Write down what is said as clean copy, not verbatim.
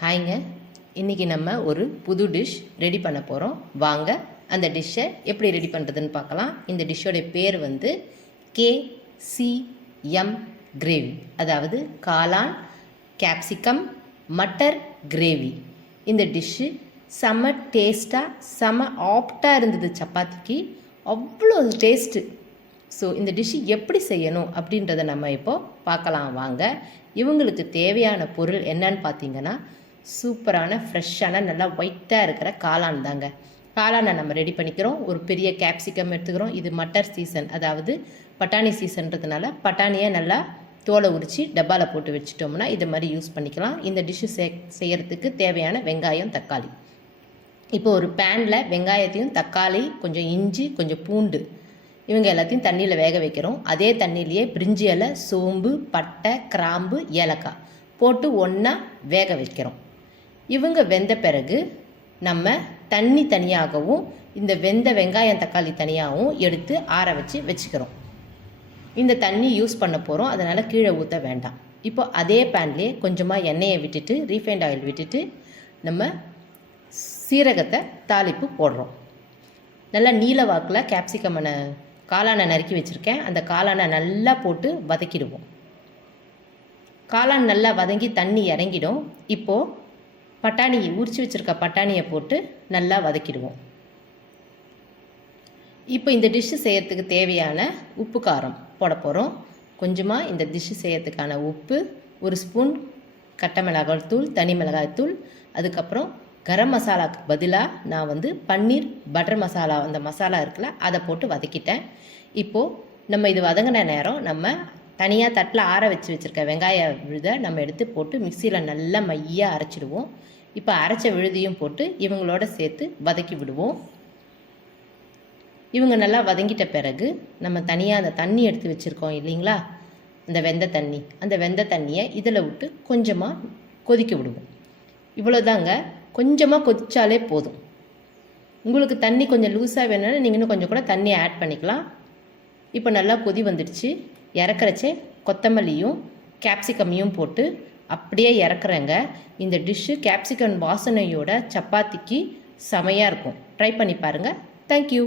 ஹாய்ங்க, இன்றைக்கி நம்ம ஒரு புது டிஷ் ரெடி பண்ண போகிறோம். வாங்க அந்த டிஷ்ஷை எப்படி ரெடி பண்ணுறதுன்னு பார்க்கலாம். இந்த டிஷ்ஷோடைய பேர் வந்து KCM கிரேவி, அதாவது காளான் கேப்சிகம் மட்டர் கிரேவி. இந்த டிஷ்ஷு செம்ம டேஸ்ட்டாக செம்ம ஆப்டாக இருந்தது. சப்பாத்திக்கு அவ்வளோ டேஸ்ட்டு. ஸோ இந்த டிஷ்ஷு எப்படி செய்யணும் அப்படின்றத நம்ம இப்போது பார்க்கலாம் வாங்க. இவங்களுக்கு தேவையான பொருள் என்னன்னு பார்த்தீங்கன்னா, சூப்பரான ஃப்ரெஷ்ஷான நல்லா ஒயிட்டாக இருக்கிற காளான் தாங்க. காளானை நம்ம ரெடி பண்ணிக்கிறோம். ஒரு பெரிய கேப்சிகம் எடுத்துக்கிறோம். இது மட்டர் சீசன், அதாவது பட்டாணி சீசன்றதுனால பட்டாணியை நல்லா தோலை உரித்து டப்பாவில் போட்டு வச்சுட்டோம்னா இது மாதிரி யூஸ் பண்ணிக்கலாம். இந்த டிஷ்ஷு செய்கிறதுக்கு தேவையான வெங்காயம், தக்காளி. இப்போ ஒரு பேனில் வெங்காயத்தையும் தக்காளி, கொஞ்சம் இஞ்சி, கொஞ்சம் பூண்டு, இவங்க எல்லாத்தையும் தண்ணியில் வேக வைக்கிறோம். அதே தண்ணியிலேயே பிரிஞ்சி இலை, சோம்பு, பட்டை, கிராம்பு, ஏலக்காய் போட்டு ஒன்றா வேக வைக்கிறோம். இவங்க வெந்த பிறகு நம்ம தண்ணி தனியாகவும் இந்த வெந்த வெங்காயம் தக்காளி தனியாகவும் எடுத்து ஆற வச்சுக்கிறோம். இந்த தண்ணி யூஸ் பண்ண போகிறோம், அதனால் கீழே ஊற்ற வேண்டாம். இப்போ அதே பேன்லேயே கொஞ்சமாக எண்ணெயை விட்டுட்டு, ரீஃபைண்ட் ஆயில் விட்டுட்டு, நம்ம சீரகத்தை தாளிப்பு போடுறோம். நல்லா நீல வாக்கில் கேப்சிகமனை காளானை நறுக்கி வச்சுருக்கேன். அந்த காளானை நல்லா போட்டு வதக்கிடுவோம். காளான் நல்லா வதங்கி தண்ணி இறங்கிடும். இப்போது பட்டாணியை உரித்து வச்சுருக்க பட்டாணியை போட்டு நல்லா வதக்கிடுவோம். இப்போ இந்த டிஷ்ஷு செய்கிறதுக்கு தேவையான உப்பு காரம் போட போகிறோம். கொஞ்சமாக இந்த டிஷ்ஷு செய்கிறதுக்கான உப்பு, ஒரு ஸ்பூன் கட்டை மிளகாய் தூள், தனி மிளகாய் தூள், அதுக்கப்புறம் கரம் மசாலாவுக்கு பதிலாக நான் வந்து பன்னீர் பட்டர் மசாலா, அந்த மசாலா இருக்குல்ல, அதை போட்டு வதக்கிட்டேன். இப்போது நம்ம இது வதங்கின நேரம் நம்ம தனியாக தட்டில் ஆற வச்சுருக்க வெங்காய விழுதை நம்ம எடுத்து போட்டு மிக்சியில் நல்லா மையாக அரைச்சிடுவோம். இப்போ அரைச்ச விழுதையும் போட்டு இவங்களோட சேர்த்து வதக்கி விடுவோம். இவங்க நல்லா வதங்கிட்ட பிறகு நம்ம தனியாக அந்த தண்ணி எடுத்து வச்சுருக்கோம் இல்லைங்களா, அந்த வெந்த தண்ணி, அந்த வெந்த தண்ணியை இதில் விட்டு கொஞ்சமாக கொதிக்க விடுவோம். இவ்வளோதாங்க, கொஞ்சமாக கொதிச்சாலே போதும். உங்களுக்கு தண்ணி கொஞ்சம் லூஸாக வேணும்னா நீங்கள் இன்னும் கொஞ்சம் கூட தண்ணி ஆட் பண்ணிக்கலாம். இப்போ நல்லா கொதி வந்துடுச்சு. இறக்குறச்சே கொத்தமல்லியும் கேப்சிகமையும் போட்டு அப்படியே இறக்குறேங்க. இந்த டிஷ்ஷு கேப்சிகம் வாசனையோட சப்பாத்திக்கு செமையாக இருக்கும். ட்ரை பண்ணி பாருங்கள். தேங்க்யூ.